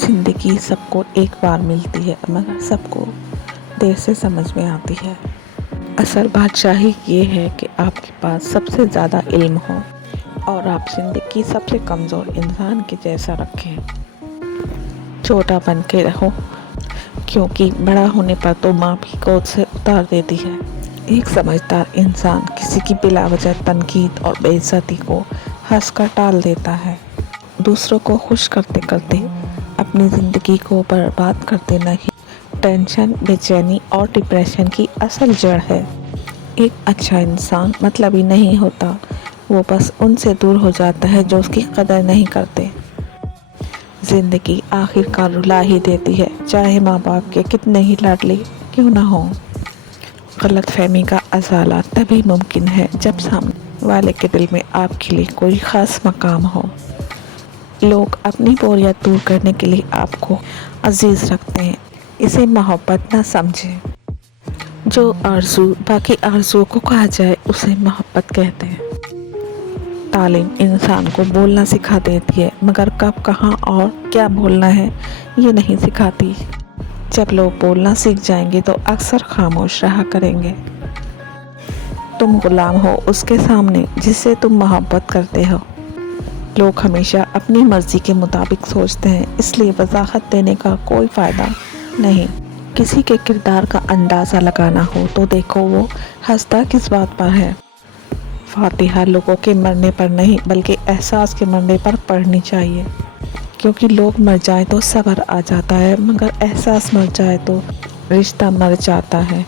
زندگی سب کو ایک بار ملتی ہے مگر سب کو دیر سے سمجھ میں آتی ہے۔ اصل بادشاہی یہ ہے کہ آپ کے پاس سب سے زیادہ علم ہو اور آپ زندگی سب سے کمزور انسان کے جیسا رکھیں۔ چھوٹا بن کے رہو کیونکہ بڑا ہونے پر تو ماں بھی گود سے اتار دیتی ہے۔ ایک سمجھدار انسان کسی کی بلا وجہ تنقید اور بے عزتی کو ہنس کر ٹال دیتا ہے۔ دوسروں کو خوش کرتے کرتے اپنی زندگی کو برباد کر دینا ہی ٹینشن، بے چینی اور ڈپریشن کی اصل جڑ ہے۔ ایک اچھا انسان مطلبی نہیں ہوتا، وہ بس ان سے دور ہو جاتا ہے جو اس کی قدر نہیں کرتے۔ زندگی آخر کار رلا ہی دیتی ہے، چاہے ماں باپ کے کتنے ہی لاڈلے کیوں نہ ہوں۔ غلط فہمی کا ازالہ تبھی ممکن ہے جب سامنے والے کے دل میں آپ کے لیے کوئی خاص مقام ہو۔ لوگ اپنی بوریت دور کرنے کے لیے آپ کو عزیز رکھتے ہیں، اسے محبت نہ سمجھیں۔ جو آرزو باقی آرزوؤں کو کہا جائے اسے محبت کہتے ہیں۔ تعلیم انسان کو بولنا سکھا دیتی ہے مگر کب، کہاں اور کیا بولنا ہے یہ نہیں سکھاتی۔ جب لوگ بولنا سیکھ جائیں گے تو اکثر خاموش رہا کریں گے۔ تم غلام ہو اس کے سامنے جس سے تم محبت کرتے ہو۔ لوگ ہمیشہ اپنی مرضی کے مطابق سوچتے ہیں، اس لیے وضاحت دینے کا کوئی فائدہ نہیں۔ کسی کے کردار کا اندازہ لگانا ہو تو دیکھو وہ ہنستا کس بات پر ہے۔ فاتحہ لوگوں کے مرنے پر نہیں بلکہ احساس کے مرنے پر پڑھنی چاہیے، کیونکہ لوگ مر جائیں تو صبر آ جاتا ہے مگر احساس مر جائے تو رشتہ مر جاتا ہے۔